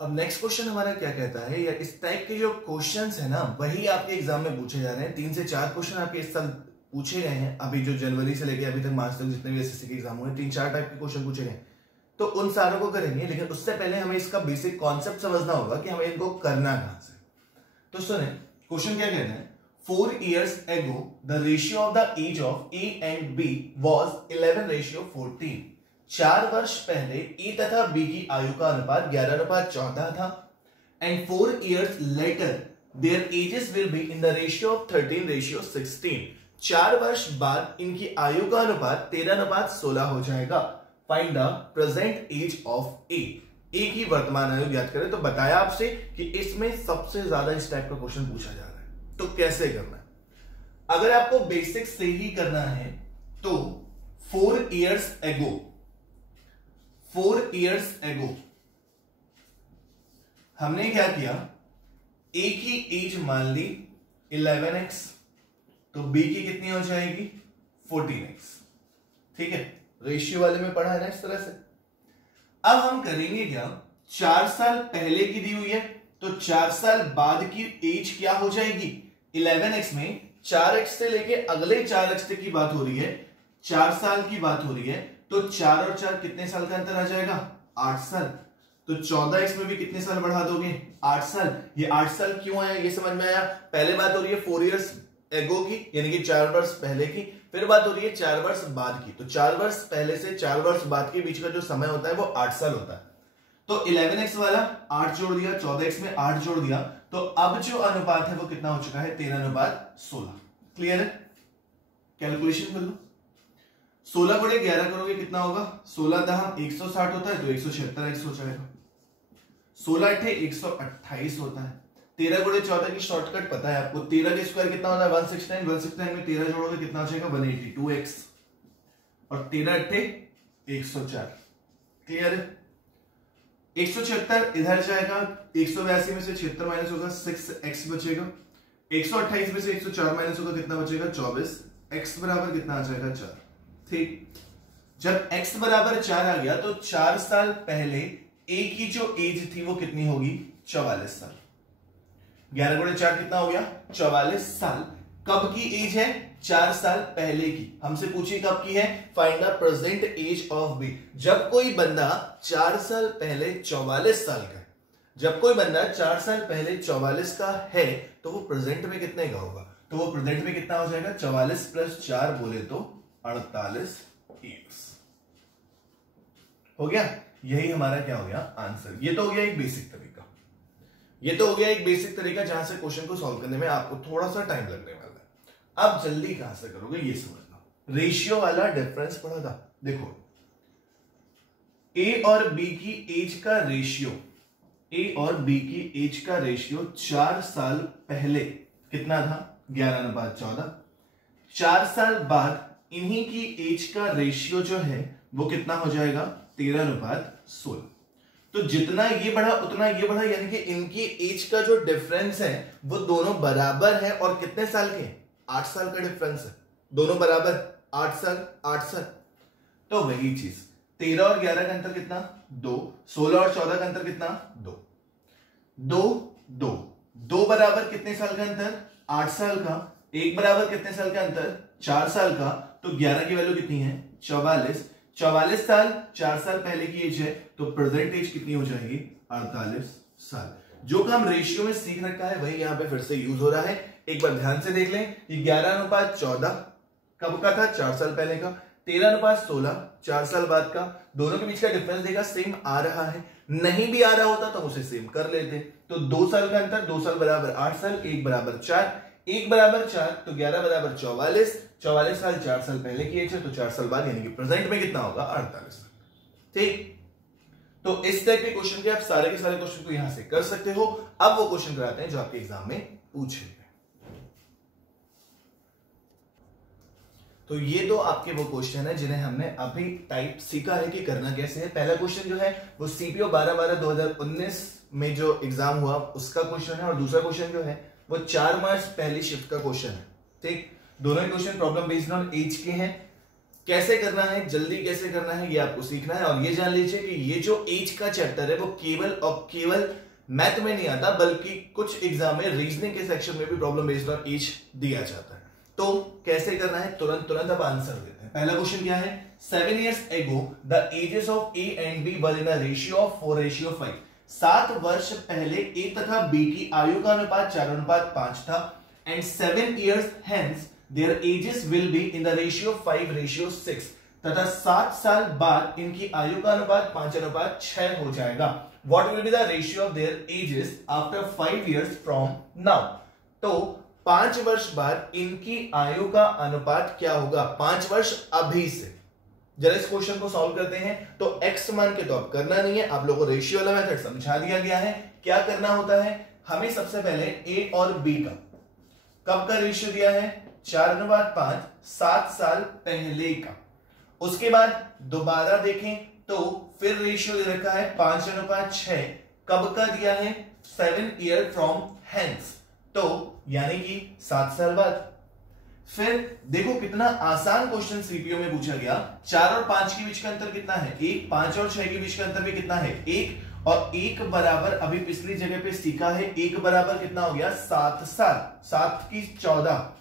अब next question हमारा क्या कहता है, या इस टाइप के जो क्वेश्चंस है ना वही आपके एग्जाम में पूछे जा रहे हैं। 3 से 4 क्वेश्चन आपके इस साल पूछे गए हैं, अभी जो जनवरी से लेके अभी तक मार्च तक जितने भी एसएससी के एग्जाम हुए 3-4 टाइप के क्वेश्चन पूछे गए, तो उन सारों को करेंगे। लेकिन उससे पहले हमें इसका बेसिक कॉन्सेप्ट समझना होगा कि हमें इनको करना कहां से। तो सुने क्वेश्चन क्या कहता है, 4 years ago the ratio of the age of A and B was 11:14। 4 वर्ष पहले ए तथा बी की आयु का अनुपात 11:14 था। And 4 years later their ages will be in the ratio of 13:16। 4 वर्ष बाद इनकी आयु का अनुपात 13:16 हो जाएगा। Find the present age of A. A की वर्तमान आयु ज्ञात करें। तो बताया आपसे कि इसमें सबसे ज्यादा इस टाइप का क्वेश्चन पूछा जा रहा है, तो कैसे करना है। अगर आपको बेसिक से ही करना है तो 4 years ago हमने क्या किया, ए की एज मान ली 11x, तो बी की कितनी हो जाएगी 14x। ठीक है, रेशियो वाले में पढ़ा है ना इस तरह से। अब हम करेंगे क्या, 4 साल पहले की दी हुई है, तो 4 साल बाद की एज क्या हो जाएगी 11x में 4x से लेके अगले 4x तक की बात हो रही है, 4 साल की बात हो रही है, तो 4 और 4 कितने साल का अंतर आ जाएगा 8 साल। तो 14x में भी कितने साल बढ़ा दोगे 8 साल। ये 8 साल क्यों आया ये समझ में आया। पहले बात हो रही है 4 years ago की, यानी कि 4 वर्ष पहले की, फिर बात हो रही है 4 वर्ष बाद की। तो 4 वर्ष पहले से 4 वर्ष बाद के बीच का जो समय होता है वो 8 साल होता है। तो 11x वाला 8 जोड़ दिया, 14x में 8 जोड़ दिया, तो अब जो अनुपात है वो कितना हो चुका है 13:16। क्लियर है, कैलकुलेशन कर लो। 16 गुणे 11 करोगे कितना होगा, 16 दहा 160 होता है, तो 176x हो जाएगा। 16 अट्ठे 128 होता है। 13 गुणे 14 की शॉर्टकट पता है आपको, 13 के स्क्वायर कितना होता है 169। 169 में 13 जोड़ोगे कितना हो जाएगा 182x, और 13 अट्ठे 104। क्लियर है। 176 इधर जाएगा, 182 में से 76 माइनस होगा 6x बचेगा। 128 में से 104 माइनस होगा कितना बचेगा 24। x बराबर कितना आ जाएगा 4। ठीक, जब x बराबर 4 आ गया तो 4 साल पहले a की जो एज थी वो कितनी होगी 44 साल। 11 गुणे 4 कितना हो गया 44 साल। कब की एज है 4 साल पहले की। हमसे पूछी कब की है, find the present age of B. जब कोई बंदा 4 साल पहले 44 साल का है, जब कोई बंदा 4 साल पहले 44 का है, तो वो प्रेजेंट में कितने का होगा, तो वो प्रेजेंट में कितना हो जाएगा 44 प्लस 4 बोले तो 48 ईयर्स हो गया। यही हमारा क्या हो गया आंसर। ये तो हो गया एक बेसिक तरीका, ये तो हो गया एक बेसिक तरीका जहां से क्वेश्चन को सॉल्व करने में आपको थोड़ा सा टाइम लगने वाला है। अब जल्दी कहां से करोगे ये समझना। रेशियो वाला डिफरेंस पढ़ा था, देखो ए और बी की एज का रेशियो, ए और बी की एज का रेशियो 4 साल पहले कितना था 11:14। 4 साल बाद इन्हीं की एज का रेशियो जो है वो कितना हो जाएगा 13:16। तो जितना ये बढ़ा उतना ये बढ़ा, यानी कि इनकी एज का जो डिफरेंस है वो दोनों बराबर है। और कितने साल के 8 साल का डिफरेंस है, दोनों बराबर 8 साल 8 साल। तो वही चीज 13 और 11 का अंतर कितना 2, 16 और 14 का अंतर कितना 2, 2 2 2 बराबर कितने साल का अंतर 8 साल का। 1 बराबर कितने साल का अंतर 4 साल का। तो 11 की वैल्यू कितनी है 44। 44 साल 4 साल पहले की एज है, तो प्रेजेंट एज कितनी हो जाएगी 48 साल। जो काम रेशियो में सीख रखा है वही यहां पे फिर से यूज हो रहा है। एक बार ध्यान से देख लें, ये 11:14 कब का था 4 साल पहले का, 13:16 4 साल बाद का। दोनों के बीच का डिफरेंस देखा सेम आ रहा है, नहीं भी आ रहा होता तो उसे सेम कर लेते। तो 2 साल का अंतर, 2 साल बराबर 8 साल, 1 बराबर 4, 1 बराबर 4, तो 11 बराबर 44। 44 साल 4 साल पहले की एज है, तो 4 साल बाद यानी कि प्रेजेंट में कितना होगा 48 साल। ठीक, तो इस टाइप के क्वेश्चन के आप सारे के सारे क्वेश्चन को यहां से कर सकते हो। अब वो क्वेश्चन कराते हैं जो आपके एग्जाम में पूछे। तो ये तो आपके वो क्वेश्चन है जिन्हें हमने अभी टाइप सीखा है कि करना कैसे है। पहला क्वेश्चन जो है वो सीपीओ 12/12/2019 में जो एग्जाम हुआ उसका क्वेश्चन है, और दूसरा क्वेश्चन जो है वो 4 मार्च पहली शिफ्ट का क्वेश्चन है। ठीक, दोनों question problem based on age के हैं। कैसे करना है, जल्दी कैसे करना है, ये आपको सीखना है। और ये जान लीजिए कि ये जो एज का चैप्टर है वो केवल और केवल मैथ में नहीं आता, बल्कि कुछ एग्जाम में रीजनिंग के सेक्शन में भी प्रॉब्लम बेस्ड ऑन एज दिया जाता है। तो कैसे करना है, तुरंत अब आंसर देते हैं। पहला क्वेश्चन क्या है, 7 years ago the ages of A and B were in a ratio of 4:5। 7 वर्ष पहले A तथा B की आयु का अनुपात 4:5 था। And 7 years hence their ages will be in the ratio of 5:6। तथा 7 साल बाद इनकी आयु का अनुपात 5:6 हो जाएगा। What will be the ratio of their ages after 5 years from now? तो 5 वर्ष बाद इनकी आयु का अनुपात क्या होगा, 5 वर्ष अभी से। जरा इस क्वेश्चन को सॉल्व करते हैं। तो x मान के तो अब करना नहीं है, आप लोगों को रेशियो वाला मेथड समझा दिया गया है। क्या करना होता है, हमें सबसे पहले a और b का कब का रेशियो दिया है, 4:5, 7 साल पहले का। उसके बाद दोबारा देखें तो फिर रेशियो दे रखा है 5:6, कब का दिया है, 7 year from hence, तो यानी कि 7 साल बाद। फिर देखो कितना आसान क्वेश्चन सीपीओ में पूछा गया। 4 और 5 के बीच का अंतर कितना है, 1। 5 और 6 के बीच का अंतर भी कितना है, 1। और 1 बराबर, अभी पिछली जगह पे सीखा है, 1 बराबर कितना हो गया, 7 साल। 7 की 14,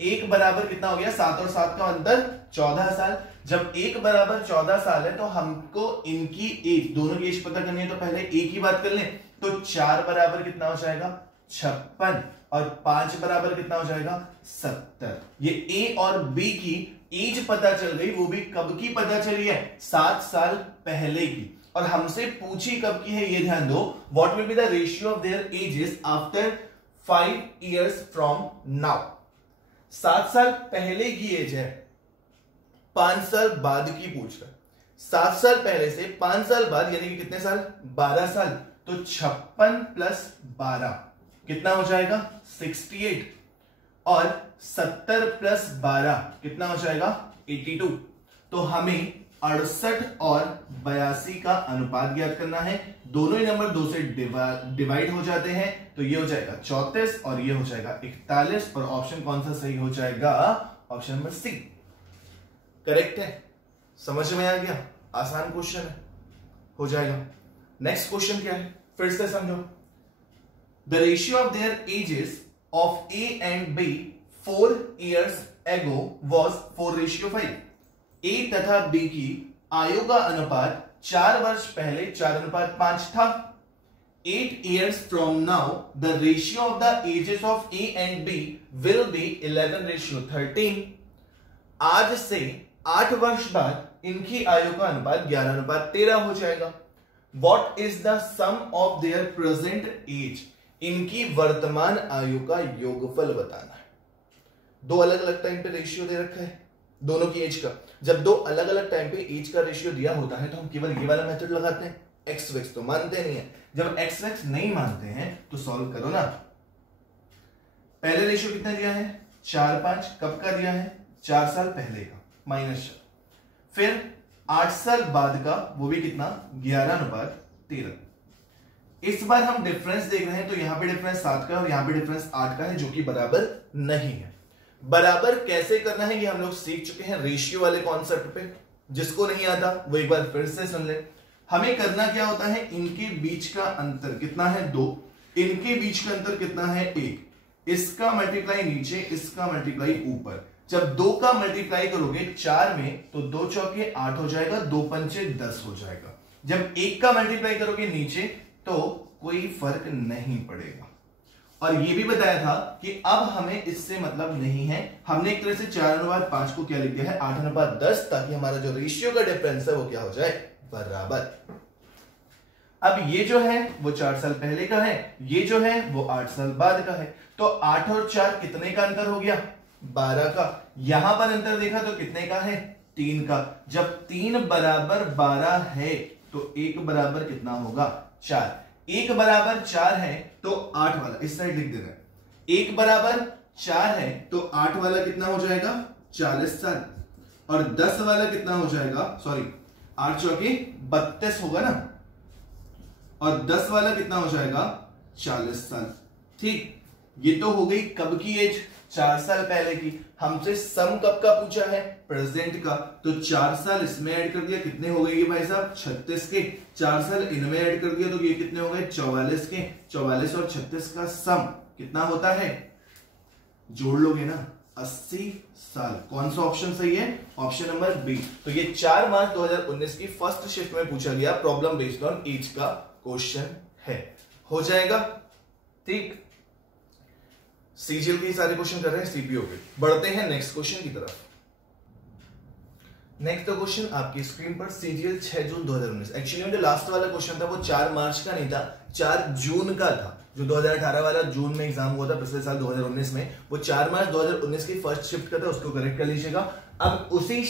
1 बराबर कितना हो गया, 7 और 7 का अंतर 14 साल। जब 1 बराबर 14 साल है तो हमको इनकी एज, दोनों की एज पता करनी है, तो पहले एक ही बात कर लें। तो 4 बराबर कितना हो जाएगा, 56, और 5 बराबर कितना हो जाएगा, 70। ये ए और बी की एज पता चल गई, वो भी कब की पता चली है, 7 साल पहले की। और हमसे पूछी कब की है, ये ध्यान दो, what will be the ratio of their edges after 5 years from now. 7 साल पहले की एज है, 5 साल बाद की पूछ रहा है। 7 साल पहले से 5 साल बाद यानी कि कितने साल, 12 साल। तो 56 + 12 कितना हो जाएगा, 68। और 70 + 12 कितना हो जाएगा, 82। तो हमें 68 और 82 का अनुपात ज्ञात करना है। दोनों ही नंबर 2 से डिवाइड हो जाते हैं, तो ये हो जाएगा 34 और ये हो जाएगा 41। और ऑप्शन कौन सा सही हो जाएगा, ऑप्शन नंबर सी करेक्ट है। समझ में आ गया, आसान क्वेश्चन है, हो जाएगा। नेक्स्ट क्वेश्चन क्या है, फिर से समझो। The ratio of their ages of A and B 4 years ago was 4:5। A तथा बी की आयु का अनुपात 4 वर्ष पहले 4:5 था। 8 years from now the ratio of the ages of A and B will be 11:13। आज से 8 वर्ष बाद इनकी आयु का अनुपात 11:13 हो जाएगा। What is the sum of their present age? इनकी वर्तमान आयु का योगफल बताना है। 2 अलग अलग टाइम पे रेशियो दे रखा है दोनों की एज का। जब 2 अलग अलग टाइम पे एज का रेशियो दिया होता है तो हम केवल ये वाला मेथड लगाते हैं, एक्स वैक्स तो मानते नहीं है। जब एक्स वैक्स नहीं मानते हैं तो सॉल्व करो ना। पहले रेशियो कितना दिया है, 4:5, कब का दिया है, 4 साल पहले का, -4। फिर 8 साल बाद का, वो भी कितना, 11:13। इस बार हम डिफरेंस देख रहे हैं तो यहां पे डिफरेंस 7 का है और यहां पे डिफरेंस 8 का है, जो कि बराबर नहीं है। बराबर कैसे करना है ये हम लोग सीख चुके हैं रेशियो वाले कॉन्सेप्ट पे। जिसको नहीं आता वो एक बार फिर से सुन ले। हमें करना क्या होता है, इनके बीच का अंतर कितना है, 2। इनके बीच का अंतर कितना है, 1। इसका मल्टीप्लाई नीचे, इसका मल्टीप्लाई ऊपर। जब 2 का मल्टीप्लाई करोगे 4 में तो 2 चौके 8 हो जाएगा, 2 पंचे 10 हो जाएगा। जब 1 का मल्टीप्लाई करोगे नीचे तो कोई फर्क नहीं पड़ेगा। और ये भी बताया था कि अब हमें इससे मतलब नहीं है। हमने एक तरह से 4:5 को क्या लिख दिया है, 8:10, ताकि हमारा जो रेशियो का डिफरेंस है वो क्या हो जाए, बराबर। अब ये जो है वो 4 साल पहले का है, ये जो है वो 8 साल बाद का है। तो 8 और 4 कितने का अंतर हो गया, 12 का। यहां पर अंतर देखा तो कितने का है, 3 का। जब 3 बराबर 12 है तो 1 बराबर कितना होगा, 4। 1 बराबर 4 है तो 8 वाला इस साइड लिख देना। 1 बराबर 4 है तो 8 वाला कितना हो जाएगा, 40 साल। और 10 वाला कितना हो जाएगा, सॉरी 8 चौके 32 होगा ना, और 10 वाला कितना हो जाएगा, 40 साल। ठीक, ये तो हो गई कब की एज, 4 साल पहले की। हमसे सम कब का पूछा है, प्रेजेंट का, तो 4 साल इसमें ऐड कर दिया, कितने हो गए ये भाई साहब 36 के, 4 साल इनमें ऐड कर दिया तो ये कितने हो गए 44 के, 44 और 36 का सम कितना होता है, जोड़ लोगे ना 80 साल। कौन सा ऑप्शन सही है, ऑप्शन नंबर बी। तो ये 4 मार्च 2019 की फर्स्ट शिफ्ट में पूछा गया प्रॉब्लम बेस्ड ऑन एज का क्वेश्चन है, हो जाएगा ठीक। सीजीएल के सारे क्वेश्चन कर रहे हैं सीपीओ के। बढ़ते हैं नेक्स्ट क्वेश्चन की तरफ। नेक्स्ट क्वेश्चन आपकी स्क्रीन पर सीजीएल 6 जून 2019। एक्चुअली में जो लास्ट वाला क्वेश्चन था वो 4 मार्च का नहीं था, 4 जून का था। जो 2018 वाला जून में एग्जाम हुआ था पिछले साल 2019 में, वो 4 मार्च 2019 की फर्स्ट शिफ्ट का था, उसको करेक्ट कर लीजिएगा। अब उसी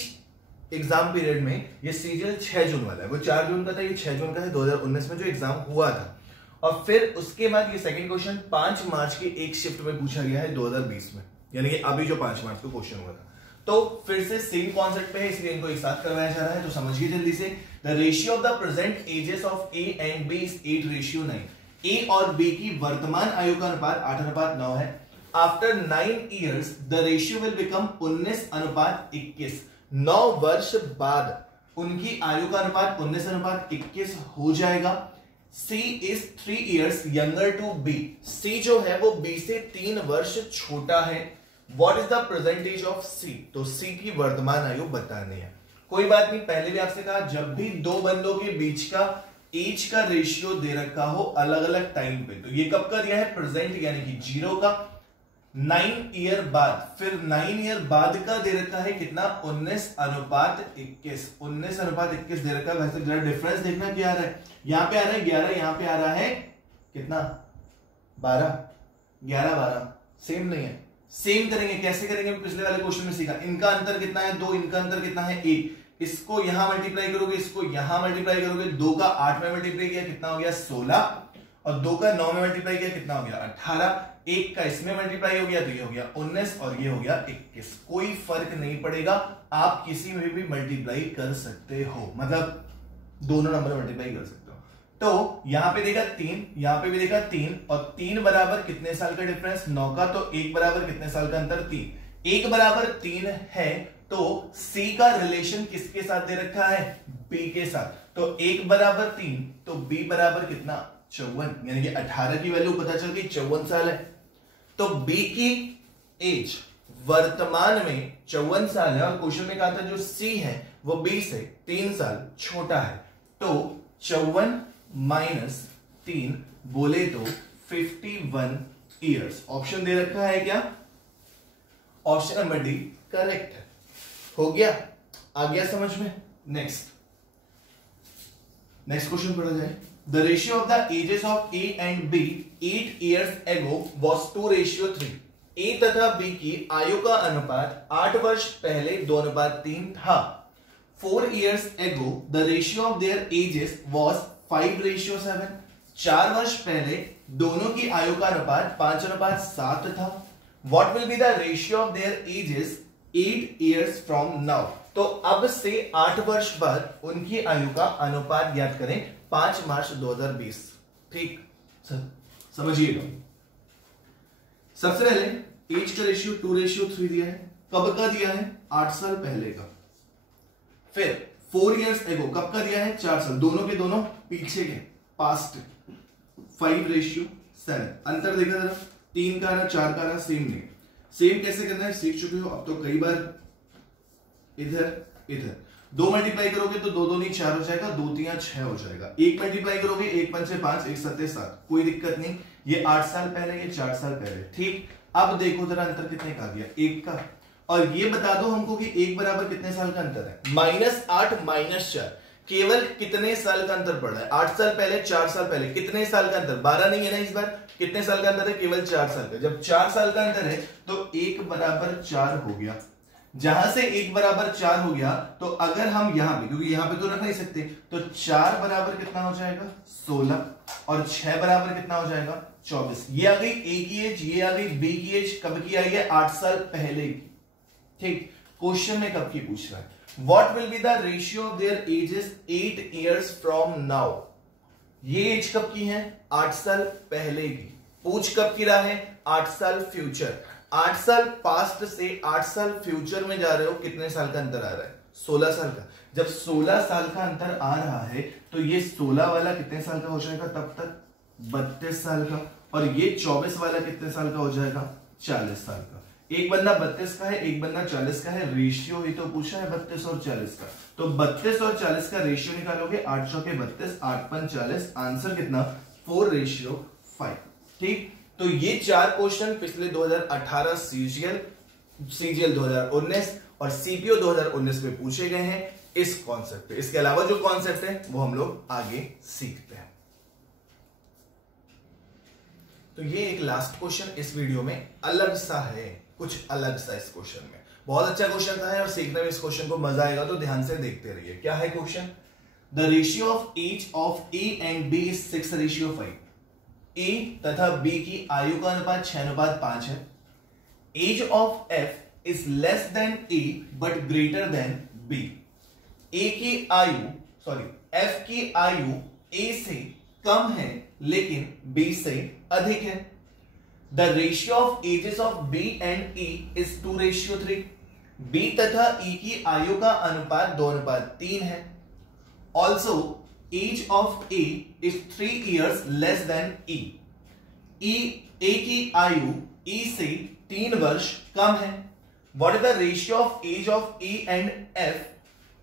एग्जाम पीरियड में ये सीजीएल 6 जून वाला है, वो 4 जून का था, ये 6 जून का है 2019 में जो एग्जाम हुआ था। और फिर उसके बाद ये सेकंड क्वेश्चन 5 मार्च की एक शिफ्ट में पूछा गया है 2020 में, यानी कि अभी जो 5 मार्च को क्वेश्चन हुआ था। तो फिर से सेम कॉन्सेप्ट पे है, इसलिए इनको एक साथ करवाया जा रहा है, तो समझिए जल्दी से। The ratio of the present ages of A and B is 8:9। A और बी की वर्तमान आयु का अनुपात 8:9 है। After 9 years the ratio will become 19:21। 9 वर्ष बाद उनकी आयु का अनुपात 19:21 हो जाएगा। C is 3 years younger to B. C जो है वो B से 3 वर्ष छोटा है। What is the percentage of C? तो C की वर्तमान आयु बतानी है। कोई बात नहीं, पहले भी आपसे कहा जब भी दो बंदों के बीच का एज का रेशियो दे रखा हो अलग अलग टाइम पे, तो ये कब का दिया है प्रेजेंट यानी कि 0 का, 9 ईयर बाद, फिर 9 ईयर बाद का दे रखा है कितना 19:21। 19:21 दे रखा है। वैसे जरा डिफरेंस देखना क्या आ रहा है, यहां पे आ रहा है 11, यहां पे आ रहा है कितना 12, 11 12 सेम नहीं है। सेम करेंगे, कैसे करेंगे पिछले वाले क्वेश्चन में सीखा। इनका अंतर कितना है 2, इनका अंतर कितना है 1। इसको यहां मल्टीप्लाई करोगे, इसको यहां मल्टीप्लाई करोगे, 2 का 8 में मल्टीप्लाई किया कितना हो गया 16, और 2 का 9 में मल्टीप्लाई किया कितना हो गया 18, 1 का इसमें मल्टीप्लाई हो गया तो ये हो गया 19 और ये हो गया 21। कोई फर्क नहीं पड़ेगा, आप किसी में भी मल्टीप्लाई कर सकते हो, मतलब दोनों नंबर मल्टीप्लाई कर सकते हो। तो यहां पे देखा 3, यहां पे भी देखा 3, और 3 बराबर कितने साल का डिफरेंस 9 का, तो 1 बराबर कितने साल का अंतर 3। 1 बराबर 3 है तो C का रिलेशन किसके साथ दे रखा है B के साथ, तो 1 बराबर 3 तो B बराबर कितना 54, यानी कि 18 की वैल्यू पता चल गई 54 साल है। तो B की एज वर्तमान में 54 साल है, और क्वेश्चन में कहा था जो C है वो B से 3 साल छोटा है, तो 54 माइनस 3 बोले तो 51 ईयर्स। ऑप्शन दे रखा है क्या, ऑप्शन नंबर डी करेक्ट है। हो गया, आ गया समझ में। नेक्स्ट क्वेश्चन पढ़ा जाए। The ratio of the ages of A and B 8 years ago was 2:3। A तथा बी की आयु का अनुपात 8 वर्ष पहले 2:3 था। 4 years ago the ratio of their ages was 5:7। 4 वर्ष पहले दोनों की आयु का अनुपात 5:7 था। What will be the ratio of their ages 8 years from now? तो अब से 8 वर्ष बाद उनकी आयु का अनुपात ज्ञात करें 5 मार्च 2020। ठीक समझिएगा। सबसे पहले एज का रेशियो 2:3 दिया है, कब का दिया है 8 साल पहले का। फिर 4 years ago कब का दिया है 4 साल, दोनों के दोनों पीछे के पास्ट। 5:7 अंतर देखा जरा, 3 का रहा 4 का रहा सेम नहीं। सेम कैसे करना है सीख चुके हो, अब तो कई बार इधर 2 मल्टीप्लाई करोगे तो 2 2 4 हो जाएगा, 2 3 6 हो जाएगा। 1 मल्टीप्लाई करोगे 1 5 5, 1 7 7, कोई दिक्कत नहीं। ये 8 साल पहले, ये 4 साल पहले। ठीक, अब देखो जरा अंतर कितने का दिया 1 का, और ये बता दो हमको कि 1 बराबर कितने साल का अंतर है -8 -4। केवल कितने साल का अंतर पड़ रहा है 8 साल पहले 4 साल पहले, कितने साल का अंतर 12 नहीं है ना इस बार, कितने साल का अंतर है केवल 4 साल का। जब 4 साल का अंतर है तो 1 बराबर 4 हो गया। जहां से 1 बराबर 4 हो गया तो अगर हम यहां पे, क्योंकि यहां पे तो रख नहीं सकते, तो 4 बराबर कितना हो जाएगा 16, और 6 बराबर कितना हो जाएगा 24। ये आ गई ए की एज, ये आ गई बी की एज, कब की आई है 8 साल पहले की। ठीक, क्वेश्चन में कब की पूछ रहा है। What will be the ratio of their ages 8 years from now? ये एज कब की है 8 साल पहले की। पूछ कब की रहा है 8 साल फ्यूचर, 8 साल पास्ट से 8 साल फ्यूचर में जा रहे हो, कितने साल का अंतर आ रहा है? 16 साल का। जब 16 साल का अंतर आ रहा है तो ये 16 वाला कितने साल का हो जाएगा तब तक? 32 साल का। और ये 24 वाला कितने साल का हो जाएगा? 40 साल का। एक बंदा 32 का है, एक बंदा 40 का है, रेशियो ही तो पूछा है 32 और 40 का। तो 32 और 40 का रेशियो निकालोगे, 8 चौके 32, 8 पंच 40, आंसर कितना? 4:5। ठीक, तो ये 4 क्वेश्चन पिछले 2018 सीजीएल 2019 और सीपीओ 2019 में पूछे गए हैं इस कॉन्सेप्ट पे। इसके अलावा जो कॉन्सेप्ट है वो हम लोग आगे सीखते हैं। तो ये एक लास्ट क्वेश्चन इस वीडियो में अलग सा है, कुछ अलग सा इस क्वेश्चन में। बहुत अच्छा क्वेश्चन था और सीखने में इस क्वेश्चन को मजा आएगा, तो ध्यान से देखते रहिए। क्या है question? The ratio of age of A and B is 6:5। A तथा बी की आयु का अनुपात 6:5 है। Age of F is less than A but greater than B. F की आयु ए से कम है लेकिन बी से अधिक है। The ratio of ages of B and E is 2:3। B तथा ई की आयु का अनुपात 2:3 है। Also age of A is 3 years less than E. A की आयु ई से 3 वर्ष कम है। What is the ratio of age of A and F?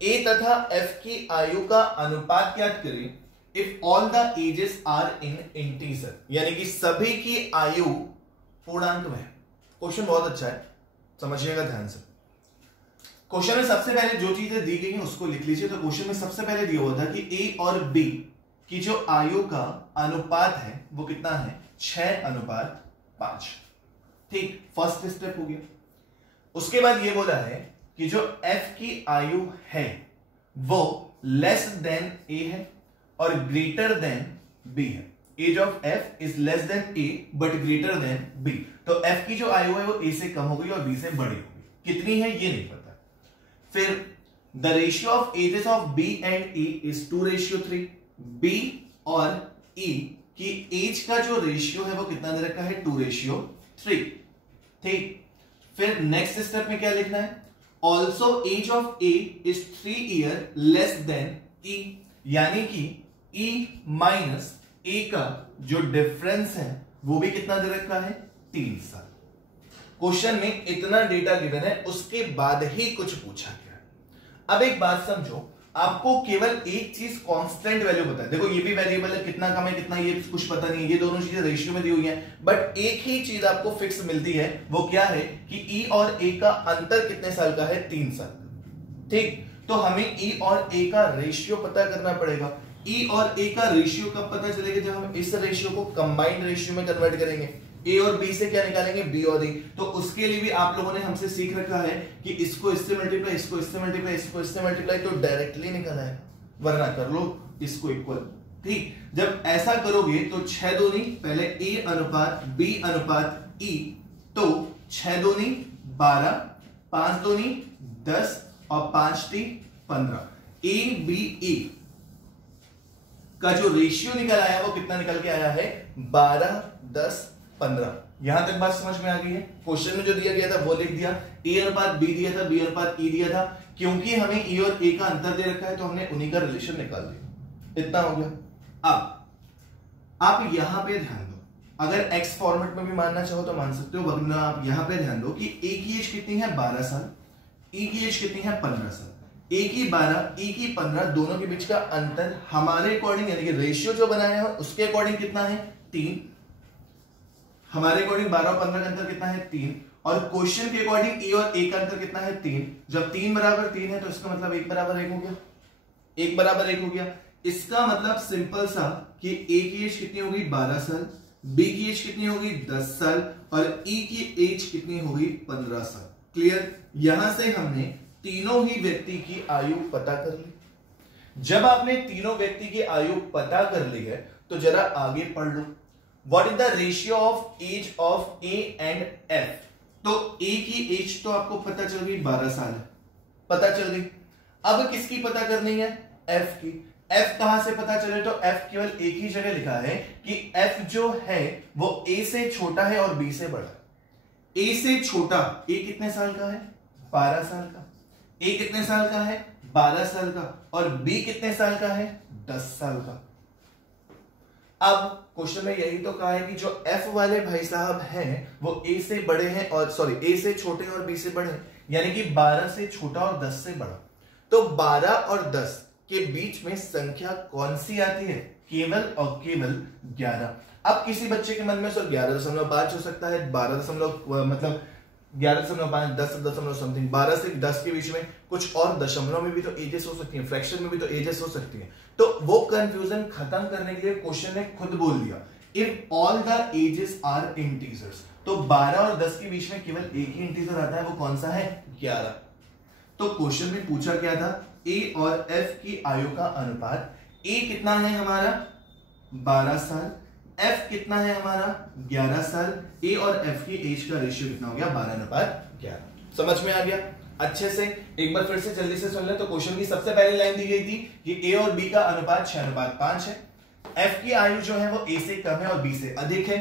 A तथा एफ की आयु का अनुपात ज्ञात करें if all the ages are in integer, यानी कि सभी की आयु पूर्णांक में। क्वेश्चन बहुत अच्छा है, समझिएगा ध्यान से। क्वेश्चन में सबसे पहले जो चीजें दी गई हैं उसको लिख लीजिए। तो क्वेश्चन में सबसे पहले दिया हुआ था कि ए और बी की जो आयु का अनुपात है वो कितना है? 6:5। ठीक, फर्स्ट स्टेप हो गया। उसके बाद ये बोला है कि जो एफ की आयु है वो लेस देन ए है और ग्रेटर देन बी है। Age of F is less than A but greater than B. तो एफ की जो आयु है वो ए से कम हो गई और बी से बड़ी हो गई। कितनी है ये नहीं पता। फिर the ratio of ages of B and E is 2:3। B और ई की एज का जो रेशियो है वो कितना दे रखा है? 2:3। ठीक, फिर नेक्स्ट स्टेप में क्या लिखना है? Also age of A is 3 years less than E, यानी कि ई माइनस ए का जो डिफरेंस है वो भी कितना दे रखा है? 3 साल। क्वेश्चन में इतना डेटा गिवन है, उसके बाद ही कुछ पूछा गया है। अब एक बात समझो, आपको केवल एक चीज कांस्टेंट वैल्यू पता है। देखो ये भी वेरिएबल है, कितना कम है कितना ये कुछ पता नहीं है, ये दोनों चीजें रेशियो में दी हुई हैं, बट एक ही चीज आपको फिक्स मिलती है। वो क्या है कि ई और ए का अंतर कितने साल का है? 3 साल का। ठीक, तो हमें ई और ए का रेशियो पता करना पड़ेगा। ई और ए का रेशियो कब पता चलेगा? जब हम इस रेशियो को कंबाइंड रेशियो में कन्वर्ट करेंगे। ए और बी से क्या निकालेंगे? बी और ए। तो उसके लिए भी आप लोगों ने हमसे सीख रखा है कि इसको इससे मल्टीप्लाई, इसको इससे मल्टीप्लाई, इसको इससे मल्टीप्लाई, तो डायरेक्टली निकला है, वरना कर लो इसको इक्वल। ठीक, जब ऐसा करोगे तो 6 दूनी पहले ए अनुपात बी अनुपात ई, तो 6 दूनी 12, 5 दूनी 10 और 5 टी 15। ए बी ई का जो रेशियो निकल आया वो कितना निकल के आया है? 12, 10, 15। यहां तक बात समझ में आ गई है? क्वेश्चन में जो दिया गया था वो लिख दिया, ए अनुपात बी दिया था, बी अनुपात ई दिया था। क्योंकि हमें ई और ए का अंतर दे रखा है तो हमने उन्हीं का रिलेशन निकाल दिया। इतना हो गया। अब आप यहां पे ध्यान दो, अगर एक्स फॉर्मेट में भी मानना चाहो तो मान सकते हो, वरना आप यहां पे ध्यान दो कि ए की एज कितनी है? 12 साल, ई की एज कितनी है? 15 साल। ए की 12, ई की 15, दोनों के बीच का अंतर हमारे अकॉर्डिंग, यानी कि रेशियो जो बनाया है उसके अकॉर्डिंग कितना है? 3। हमारे अकॉर्डिंग 12 और 15 का अंतर कितना है? 3। और क्वेश्चन के अकॉर्डिंग ए और ए का अंतर कितना है? 3। जब 3 बराबर 3 है तो इसका मतलब 1 बराबर 1 हो गया। 1 बराबर 1 हो गया। इसका मतलब सिंपल सा कि ए की एज कितनी होगी? 12 साल, बी की एज कितनी होगी? 10 साल और ई की एज कितनी होगी? 15 साल। क्लियर? यहां से हमने तीनों ही व्यक्ति की आयु पता कर ली। जब आपने तीनों व्यक्ति की आयु पता कर ली है तो जरा आगे पढ़ लो। What is the ratio of age of A and F? तो ए की एज तो आपको पता चल गई 12 साल है, पता चल गई। अब किसकी पता करनी है? एफ की। एफ कहां से पता चले, तो एफ केवल एक ही जगह लिखा है कि एफ जो है वो ए से छोटा है और बी से बड़ा। ए से छोटा, ए कितने साल का है, 12 साल का। ए कितने साल का है, 12 साल का। और बी कितने साल का है, 10 साल का। अब क्वेश्चन में यही तो कहा है कि जो एफ वाले भाई साहब हैं वो ए से बड़े हैं, और सॉरी ए से छोटे और बी से बड़े हैं, यानी कि 12 से छोटा और 10 से बड़ा। तो 12 और 10 के बीच में संख्या कौन सी आती है, केवल और केवल 11। अब किसी बच्चे के मन में सर 11.5 हो सकता है, 12 मतलब 11.5, 10 समथिंग, 12 से 10 के बीच में कुछ और दशमलव में भी तो एजेस हो सकती है, फ्रैक्शन में भी तो एजेस हो सकती है। तो वो कंफ्यूजन खत्म करने के लिए क्वेश्चन ने खुद बोल दिया if all the ages are integers. तो 12 और 10 के बीच में केवल एक ही इंटीजर आता है, वो कौन सा है, 11। तो क्वेश्चन में पूछा क्या था, ए और एफ की आयु का अनुपात। ए कितना है हमारा, 12 साल। एफ कितना है हमारा, 11 साल। ए और एफ की एज का रेशियो कितना हो गया, 12:11। समझ में आ गया अच्छे से। एक बार फिर से जल्दी से सुन ले। तो क्वेश्चन की सबसे पहली लाइन दी गई थी कि ए और बी का अनुपात 6:5 है। एफ की आयु जो है वो ए से कम है और बी से अधिक है।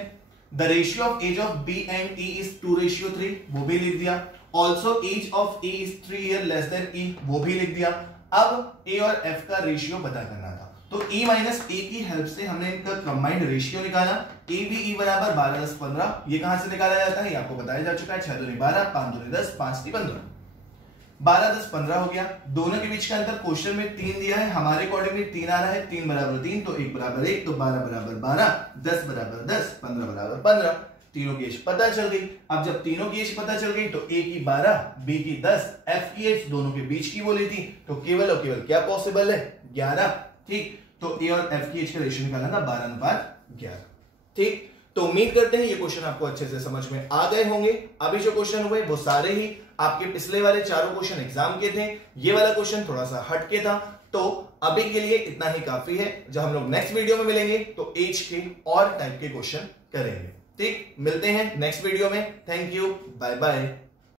The ratio of age of B and E is 2:3, वो भी लिख दिया। Also age of A is 3 year less than E, वो भी लिख दिया। अब ए और एफ का रेशियो पता करना था, तो e माइनस ए की हेल्प से हमने इनका कंबाइंड रेशियो निकाला। ए बी ई बराबर 12:10-15। ये कहां से निकाला जाता है, ये आपको बताया जा चुका है। 6 दूनी 12, 5 दूनी 10, 5 × 15, 12:10-15 हो गया। दोनों के बीच का अंतर क्वेश्चन में 3 दिया है, हमारे अकॉर्डिंगली 3 आ रहा है। 3 = 3, तो 1 = 1, तो 12 = 12, 10 = 10, 15 = 15। तीनों की एज पता चल गई। अब जब तीनों की एज पता चल गई तो ए की 12, बी की 10, एफ की एज दोनों के बीच की बोली थी, तो केवल और केवल क्या पॉसिबल है, 11। ठीक, तो ए और एफ की एज का रेशियो निकालना था 12:11। ठीक, तो उम्मीद करते हैं ये क्वेश्चन आपको अच्छे से समझ में आ गए होंगे। अभी जो क्वेश्चन हुए वो सारे ही आपके पिछले वाले चारों क्वेश्चन एग्जाम के थे। ये वाला क्वेश्चन थोड़ा सा हटके था, तो अभी के लिए इतना ही काफी है। जब हम लोग नेक्स्ट वीडियो में मिलेंगे तो एज के और टाइप के क्वेश्चन करेंगे। ठीक, मिलते हैं नेक्स्ट वीडियो में। Thank you, bye bye.